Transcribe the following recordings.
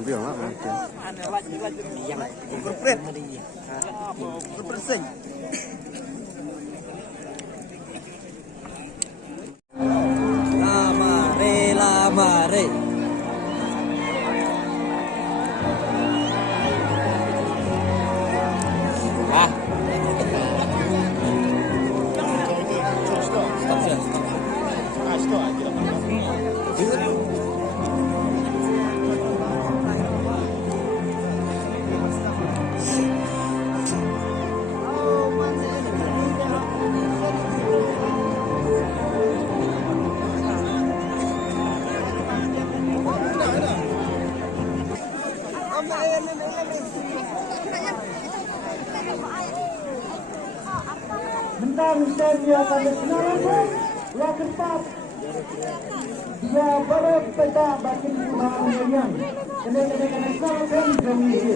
Bilang lah macam. Bersih. Lamare. Ah. Bentar dia akan berkenalan yang keempat dia baru peta batin kumahan yang kena selamatkan komisi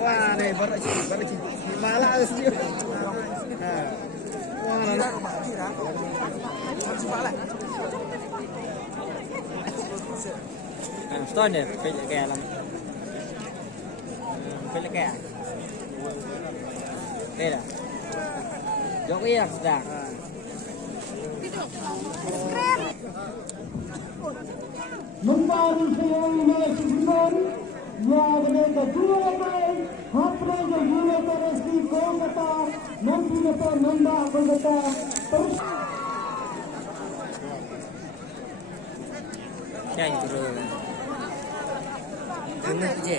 Wah, nih baru malah sih. Stone deh, kayak alam. Kayak. Beda. Jokowi yang sedang. Membari semuanya sebulan yang mereka dua main hapre yang dua terus di Kolkata nanti dapat nambah Kolkata terus. Jangan bro. Ini aja.